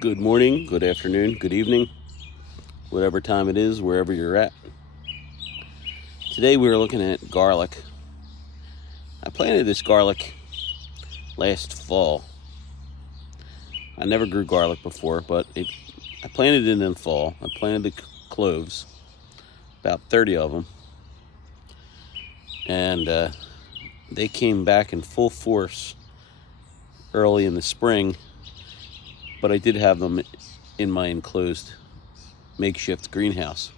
Good morning, good afternoon, good evening, whatever time it is, wherever you're at. Today we were looking at garlic. I planted this garlic last fall. I never grew garlic before, but I planted it in the fall. I planted the cloves, about 30 of them, and they came back in full force early in the spring, but I did have them in my enclosed makeshift greenhouse.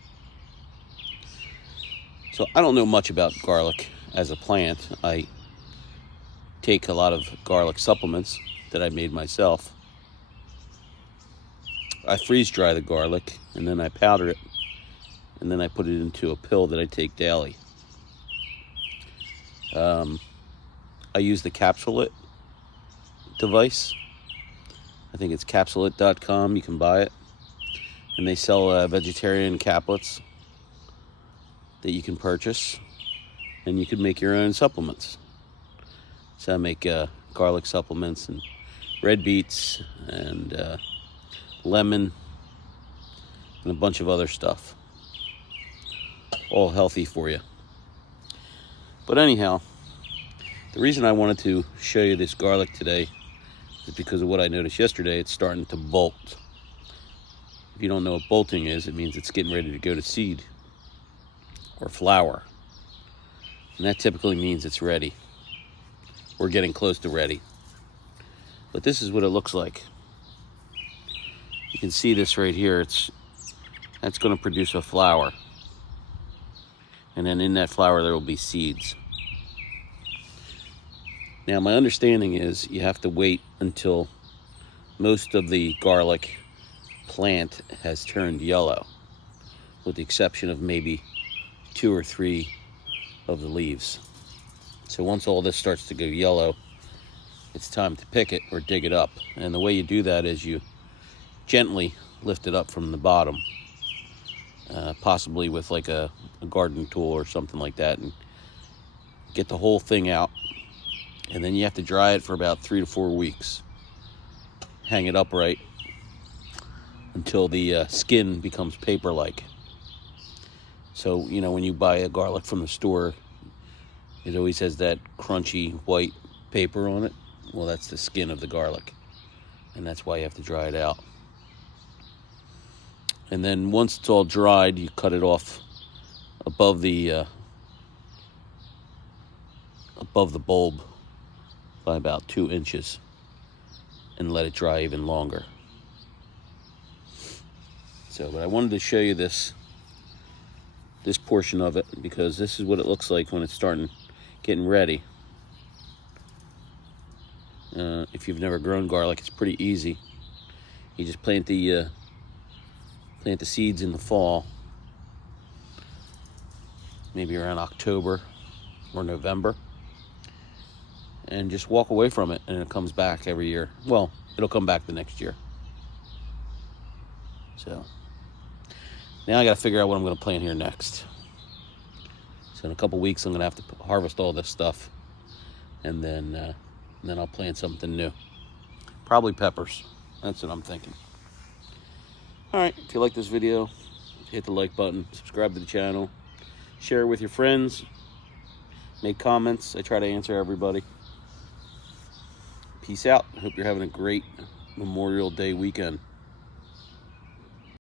So I don't know much about garlic as a plant. I take a lot of garlic supplements that I made myself. I freeze dry the garlic and then I powder it, and then I put it into a pill that I take daily. I use the Capsulate device. I think it's capsulate.com. You can buy it, and they sell vegetarian caplets that you can purchase, and you can make your own supplements. So I make garlic supplements and red beets and lemon and a bunch of other stuff, all healthy for you. But anyhow, the reason I wanted to show you this garlic today is because of what I noticed yesterday. It's starting to bolt. If you don't know what bolting is, it means it's getting ready to go to seed or flower, and that typically means it's ready. We're getting close to ready. But this is what it looks like. You can see this right here. That's going to produce a flower, and then in that flower there will be seeds. Now my understanding is you have to wait until most of the garlic plant has turned yellow, with the exception of maybe 2 or 3 of the leaves. So once all this starts to go yellow, it's time to pick it or dig it up. And the way you do that is you gently lift it up from the bottom, possibly with like a garden tool or something like that, and get the whole thing out. And then you have to dry it for about 3 to 4 weeks. Hang it upright until the skin becomes paper-like. So, you know, when you buy a garlic from the store, it always has that crunchy white paper on it. Well, that's the skin of the garlic, and that's why you have to dry it out. And then once it's all dried, you cut it off above the bulb by about 2 inches and let it dry even longer. So, but I wanted to show you this portion of it, because this is what it looks like when it's getting ready. If you've never grown garlic, it's pretty easy. You just plant the seeds in the fall, maybe around October or November, and just walk away from it, and it comes back every year. Well, it'll come back the next year. So now I got to figure out what I'm going to plant here next. So in a couple weeks, I'm going to have to harvest all this stuff, and then I'll plant something new. Probably peppers. That's what I'm thinking. All right, if you like this video, hit the like button, subscribe to the channel, share it with your friends, make comments. I try to answer everybody. Peace out. I hope you're having a great Memorial Day weekend.